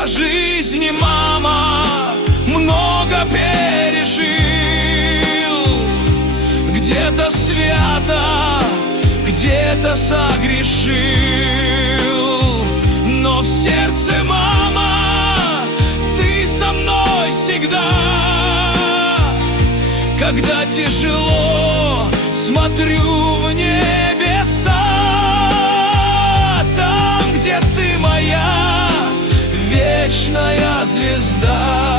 По жизни, мама, много пережил, где-то свято, где-то согрешил, но в сердце, мама, ты со мной всегда. Когда тяжело, смотрю в небеса, там, где ты моя вечная звезда.